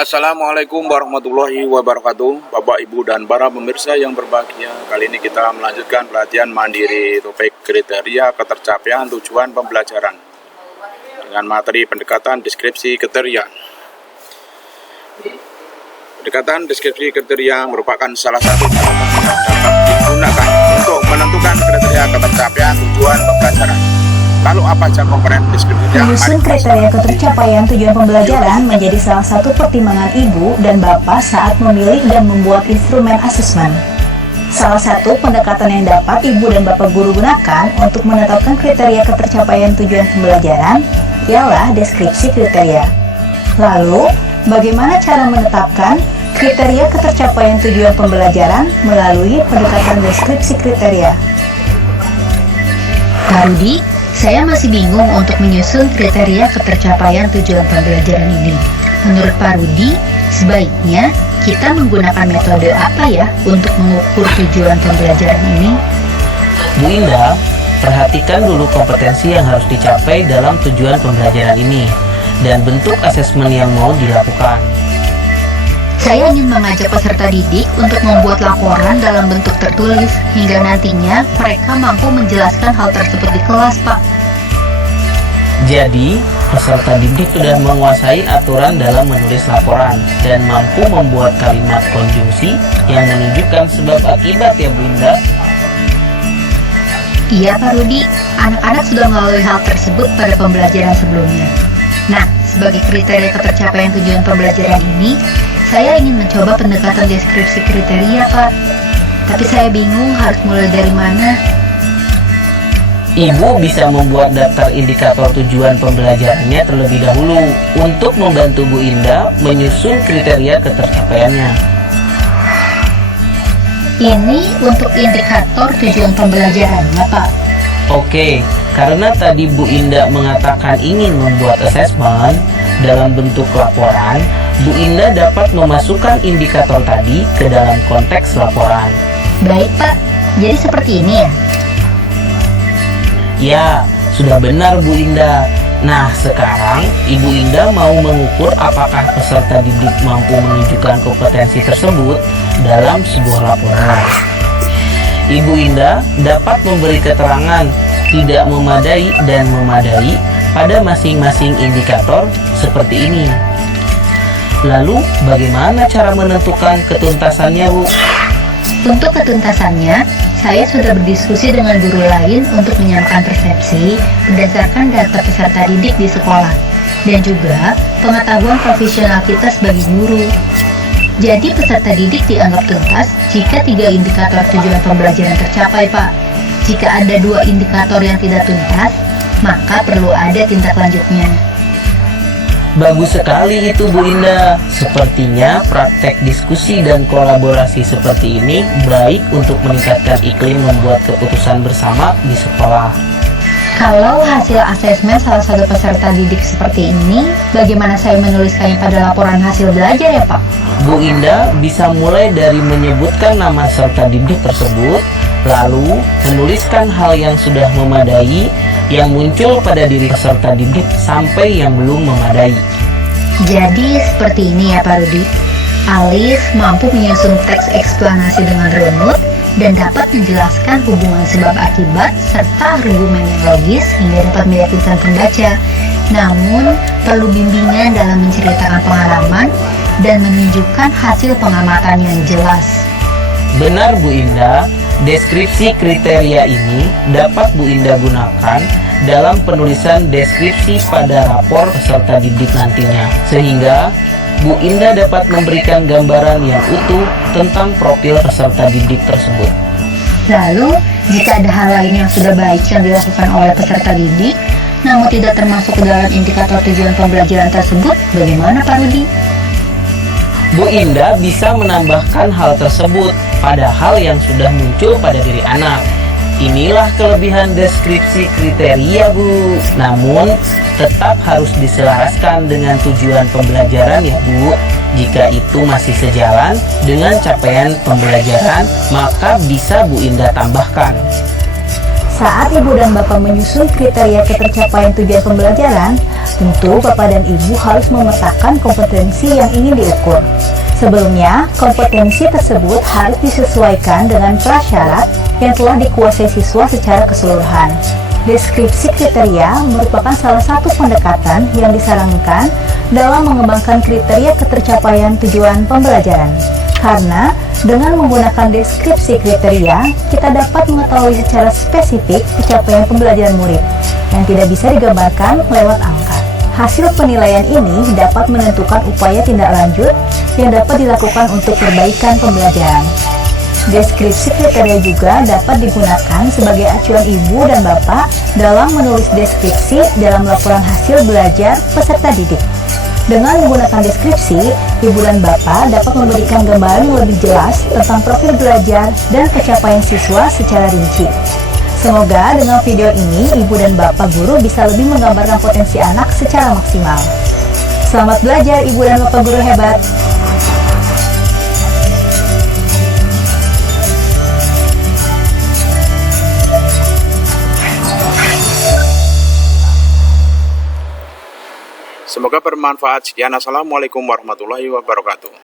Assalamualaikum warahmatullahi wabarakatuh, Bapak, Ibu, dan para pemirsa yang berbahagia. Kali ini kita melanjutkan pelatihan mandiri topik kriteria ketercapaian tujuan pembelajaran dengan materi pendekatan deskripsi kriteria. Pendekatan deskripsi kriteria merupakan salah satu pendekatan yang dapat digunakan untuk menentukan kriteria ketercapaian tujuan pembelajaran. Lalu apa saja komponen deskripsi? Menyusun kriteria ketercapaian tujuan pembelajaran menjadi salah satu pertimbangan ibu dan bapak saat memilih dan membuat instrumen asesmen. Salah satu pendekatan yang dapat ibu dan bapak guru gunakan untuk menetapkan kriteria ketercapaian tujuan pembelajaran ialah deskripsi kriteria. Lalu, bagaimana cara menetapkan kriteria ketercapaian tujuan pembelajaran melalui pendekatan deskripsi kriteria? Pak Rudi, saya masih bingung untuk menyusun kriteria ketercapaian tujuan pembelajaran ini. Menurut Pak Rudi, sebaiknya kita menggunakan metode apa ya untuk mengukur tujuan pembelajaran ini? Bu Indah, perhatikan dulu kompetensi yang harus dicapai dalam tujuan pembelajaran ini dan bentuk asesmen yang mau dilakukan. Saya ingin mengajak peserta didik untuk membuat laporan dalam bentuk tertulis hingga nantinya mereka mampu menjelaskan hal tersebut di kelas, Pak. Jadi, peserta didik sudah menguasai aturan dalam menulis laporan dan mampu membuat kalimat konjungsi yang menunjukkan sebab akibat ya Bu Indah. Iya Pak Rudi, anak-anak sudah melalui hal tersebut pada pembelajaran sebelumnya. Nah, sebagai kriteria ketercapaian tujuan pembelajaran ini, saya ingin mencoba pendekatan deskripsi kriteria, Pak. Tapi saya bingung harus mulai dari mana. Ibu bisa membuat daftar indikator tujuan pembelajarannya terlebih dahulu untuk membantu Bu Indah menyusun kriteria ketercapaiannya. Ini untuk indikator tujuan pembelajarannya, Pak. Oke, karena tadi Bu Indah mengatakan ingin membuat asesmen dalam bentuk laporan, Bu Indah dapat memasukkan indikator tadi ke dalam konteks laporan. Baik, Pak. Jadi seperti ini ya? Ya, sudah benar Bu Indah. Nah, sekarang Ibu Indah mau mengukur apakah peserta didik mampu menunjukkan kompetensi tersebut dalam sebuah laporan. Ibu Indah dapat memberi keterangan tidak memadai dan memadai pada masing-masing indikator seperti ini. Lalu, bagaimana cara menentukan ketuntasannya, Bu? Untuk ketuntasannya, saya sudah berdiskusi dengan guru lain untuk menyamakan persepsi berdasarkan data peserta didik di sekolah dan juga pengetahuan profesional kita sebagai guru. Jadi peserta didik dianggap tuntas jika 3 indikator tujuan pembelajaran tercapai, Pak. Jika ada 2 indikator yang tidak tuntas, maka perlu ada tindak lanjutnya. Bagus sekali itu Bu Indah. Sepertinya praktek diskusi dan kolaborasi seperti ini baik untuk meningkatkan iklim membuat keputusan bersama di sekolah. Kalau hasil asesmen salah satu peserta didik seperti ini, bagaimana saya menuliskannya pada laporan hasil belajar ya Pak? Bu Indah bisa mulai dari menyebutkan nama peserta didik tersebut, lalu menuliskan hal yang sudah memadai yang muncul pada diri peserta didik sampai yang belum memadai. Jadi seperti ini ya Pak Rudi. Alif mampu menyusun teks eksplanasi dengan runut dan dapat menjelaskan hubungan sebab akibat serta argumen yang logis hingga dapat meyakinkan pembaca. Namun perlu bimbingan dalam menceritakan pengalaman dan menunjukkan hasil pengamatan yang jelas. Benar Bu Indah. Deskripsi kriteria ini dapat Bu Indah gunakan dalam penulisan deskripsi pada rapor peserta didik nantinya, sehingga Bu Indah dapat memberikan gambaran yang utuh tentang profil peserta didik tersebut. Lalu, jika ada hal lain yang sudah baik yang dilakukan oleh peserta didik, namun tidak termasuk ke dalam indikator tujuan pembelajaran tersebut, bagaimana Pak Rudi? Bu Indah bisa menambahkan hal tersebut pada hal yang sudah muncul pada diri anak. Inilah kelebihan deskripsi kriteria, Bu. Namun, tetap harus diselaraskan dengan tujuan pembelajaran ya, Bu. Jika itu masih sejalan dengan capaian pembelajaran, maka bisa Bu Indah tambahkan. Saat ibu dan bapak menyusun kriteria ketercapaian tujuan pembelajaran, tentu bapak dan ibu harus memetakan kompetensi yang ingin diukur. Sebelumnya, kompetensi tersebut harus disesuaikan dengan prasyarat yang telah dikuasai siswa secara keseluruhan. Deskripsi kriteria merupakan salah satu pendekatan yang disarankan dalam mengembangkan kriteria ketercapaian tujuan pembelajaran. Karena dengan menggunakan deskripsi kriteria, kita dapat mengetahui secara spesifik pencapaian pembelajaran murid yang tidak bisa digambarkan lewat angka. Hasil penilaian ini dapat menentukan upaya tindak lanjut yang dapat dilakukan untuk perbaikan pembelajaran. Deskripsi kriteria juga dapat digunakan sebagai acuan ibu dan bapak dalam menulis deskripsi dalam laporan hasil belajar peserta didik. Dengan menggunakan deskripsi, ibu dan bapak dapat memberikan gambaran yang lebih jelas tentang profil belajar dan pencapaian siswa secara rinci. Semoga dengan video ini, ibu dan bapak guru bisa lebih menggambarkan potensi anak secara maksimal. Selamat belajar, ibu dan bapak guru hebat! Semoga bermanfaat. Sekian, assalamualaikum warahmatullahi wabarakatuh.